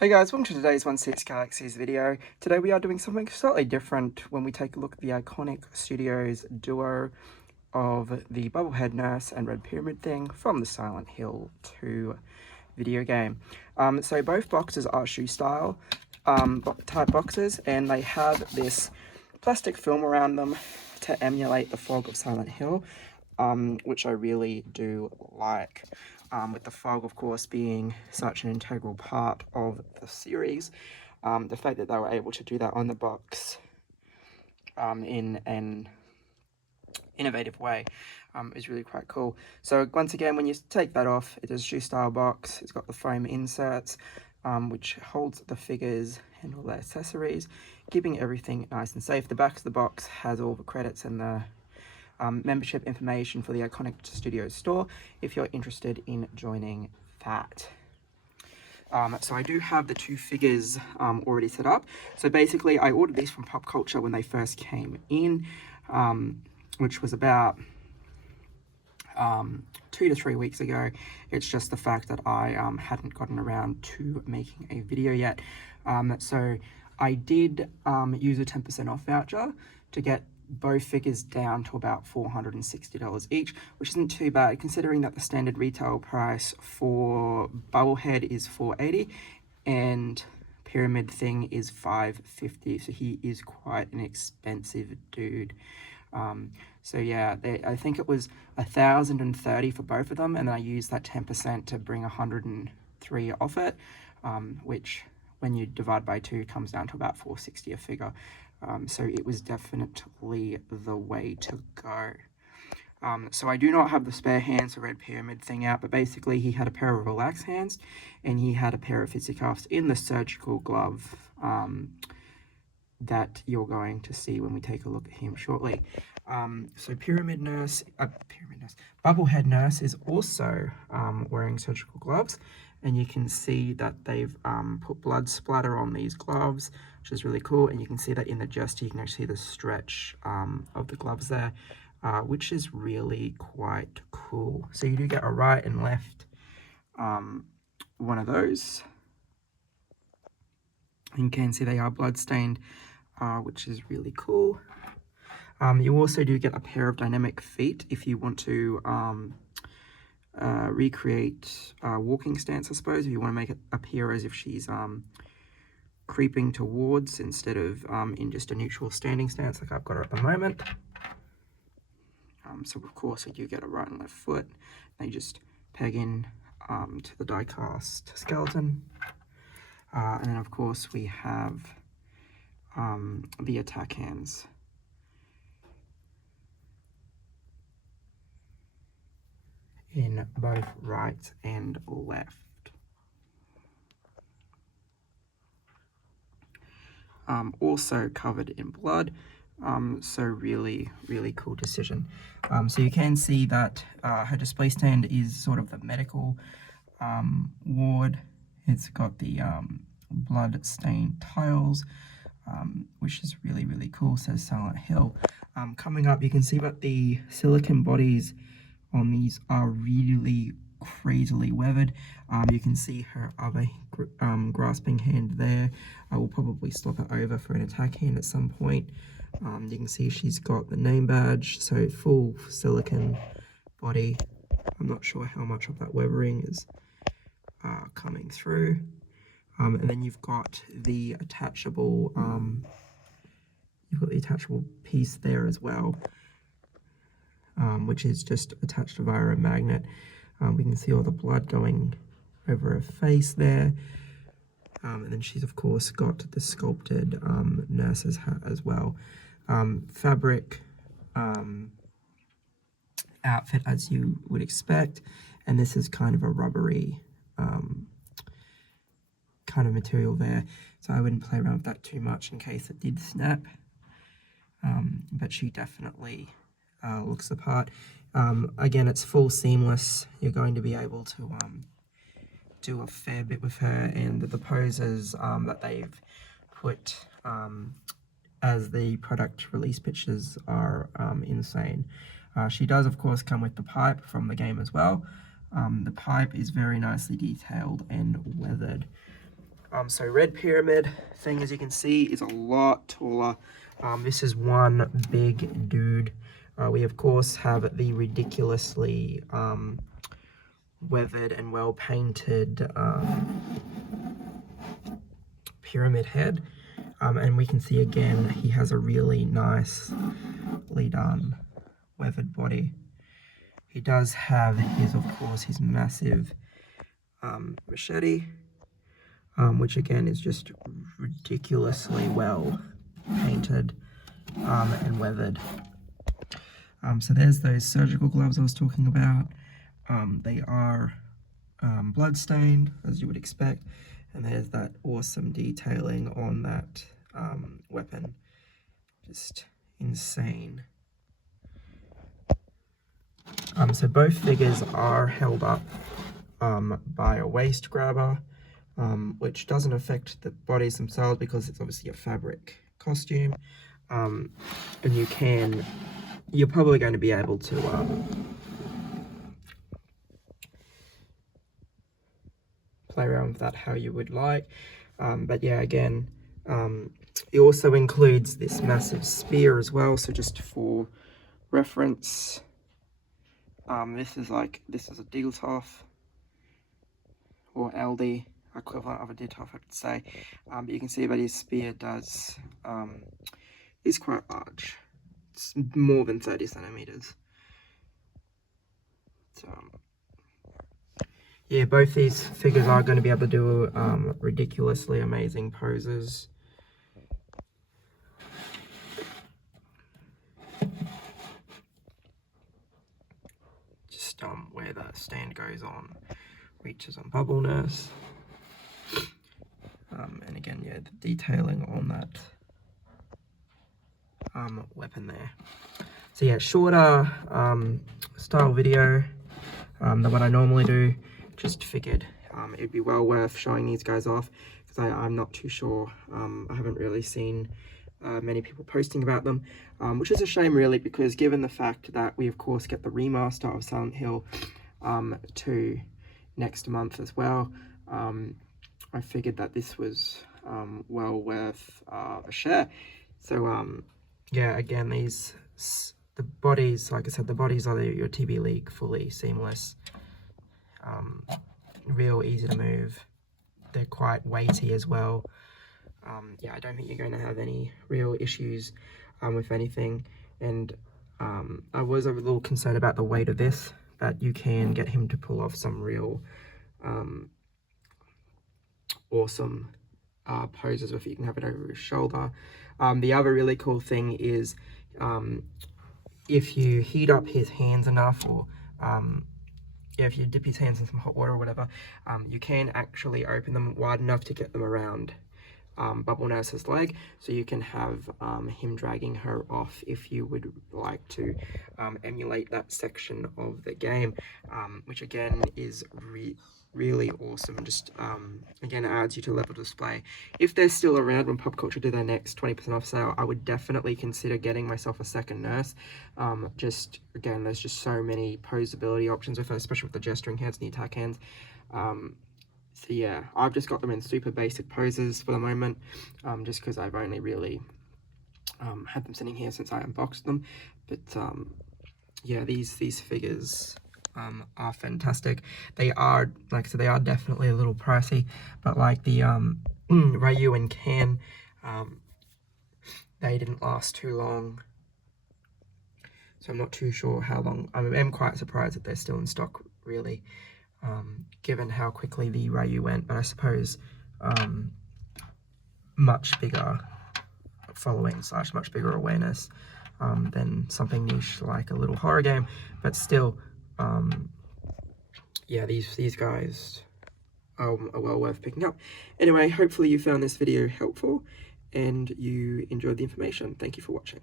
Hey guys, welcome to today's 1/6 Galaxies video. Today we are doing something slightly different when we take a look at the Iconiq Studios duo of the Bubblehead Nurse and Red Pyramid thing from the Silent Hill 2 video game. So both boxes are shoe style type boxes, and they have this plastic film around them to emulate the fog of Silent Hill, which I really do like. With the fog, of course, being such an integral part of the series, the fact that they were able to do that on the box in an innovative way is really quite cool. So once again, when you take that off, it is a shoe style box. It's got the foam inserts, which holds the figures and all the accessories, keeping everything nice and safe. The back of the box has all the credits and the membership information for the Iconiq Studio store if you're interested in joining that. So I do have the two figures already set up. So basically I ordered these from Pop Culture when they first came in, which was about 2 to 3 weeks ago. It's just the fact that I hadn't gotten around to making a video yet. So I did use a 10% off voucher to get both figures down to about $460 each, which isn't too bad considering that the standard retail price for Bubblehead is $480 and Pyramid Thing is $550, so he is quite an expensive dude. So yeah, I think it was $1,030 for both of them, and then I used that 10% to bring $103 off it, which when you divide by 2 comes down to about $460 a figure. So it was definitely the way to go. So I do not have the spare hands for Red Pyramid Thing out, but basically he had a pair of relaxed hands and he had a pair of fisticuffs in the surgical glove that you're going to see when we take a look at him shortly. So Bubblehead Nurse is also wearing surgical gloves, and you can see that they've put blood splatter on these gloves, which is really cool. And you can see that in the gesture, you can actually see the stretch of the gloves there, which is really quite cool. So you do get a right and left one of those. You can see they are blood stained, which is really cool. You also do get a pair of dynamic feet if you want to recreate walking stance, I suppose, if you want to make it appear as if she's creeping towards instead of in just a neutral standing stance like I've got her at the moment. So of course I do get a right and left foot. They just peg in to the die cast skeleton. And then of course we have the attack hands. In both right and left. Also covered in blood, so really cool decision. So you can see that her display stand is sort of the medical ward. It's got the blood stained tiles, which is really cool, says Silent Hill. Coming up, you can see that the silicone bodies on these are really crazily weathered. You can see her other grasping hand there. I will probably swap it over for an attack hand at some point. You can see she's got the name badge, so full silicone body. I'm not sure how much of that weathering is coming through. And then you've got the attachable piece there as well, which is just attached via a magnet. We can see all the blood going over her face there. And then she's of course got the sculpted nurse's hat as well. Fabric outfit as you would expect, and this is kind of a rubbery kind of material there, so I wouldn't play around with that too much in case it did snap. But she definitely looks the part. Again, it's full seamless. You're going to be able to do a fair bit with her, and the poses that they've put as the product release pictures are insane. She does of course come with the pipe from the game as well. The pipe is very nicely detailed and weathered. So Red Pyramid thing, as you can see, is a lot taller. This is one big dude. We of course have the ridiculously weathered and well painted pyramid head, and we can see again he has a really nicely done weathered body. He does have his, of course, his massive machete, which again is just ridiculously well painted and weathered. So there's those surgical gloves I was talking about. They are blood-stained, as you would expect, and there's that awesome detailing on that weapon. Just insane. So both figures are held up by a waist grabber, which doesn't affect the bodies themselves because it's obviously a fabric costume, and you're probably going to be able to play around with that how you would like, but yeah, again, it also includes this massive spear as well. So just for reference, this is a Digeltoff or LD equivalent of a Digeltoff, I could say, but you can see that his spear is quite large. It's more than 30 centimeters. So yeah, both these figures are going to be able to do ridiculously amazing poses. Just where the stand goes on, reaches on Bubble Nurse. And again, yeah, the detailing on that weapon there. So yeah, shorter style video than what I normally do. Just figured it'd be well worth showing these guys off, because I'm not too sure. I haven't really seen many people posting about them, which is a shame really, because given the fact that we of course get the remaster of Silent Hill 2 next month as well, I figured that this was well worth a share. So yeah, again, the bodies, like I said, the bodies are your TB League, fully seamless, real easy to move. They're quite weighty as well. Yeah, I don't think you're going to have any real issues with anything. And I was a little concerned about the weight of this, but you can get him to pull off some real awesome poses if you can have it over his shoulder. The other really cool thing is if you heat up his hands enough, or yeah, if you dip his hands in some hot water or whatever, you can actually open them wide enough to get them around Bubble Nurse's leg, so you can have him dragging her off if you would like to emulate that section of the game, which again is really awesome. Just again, adds you to level display. If they're still around when Pop Culture do their next 20% off sale, I would definitely consider getting myself a second nurse. Just again, there's just so many posability options with her, especially with the gesturing hands and the attack hands. So yeah, I've just got them in super basic poses for the moment, just because I've only really had them sitting here since I unboxed them. But yeah, these figures are fantastic. They are, like I said, they are definitely a little pricey, but like the Ryu and Ken, they didn't last too long, so I'm not too sure how long. I'm quite surprised that they're still in stock, really, given how quickly the Ryu went. But I suppose much bigger following / much bigger awareness than something niche like a little horror game, but still, yeah, these guys are well worth picking up. Anyway, hopefully you found this video helpful and you enjoyed the information. Thank you for watching.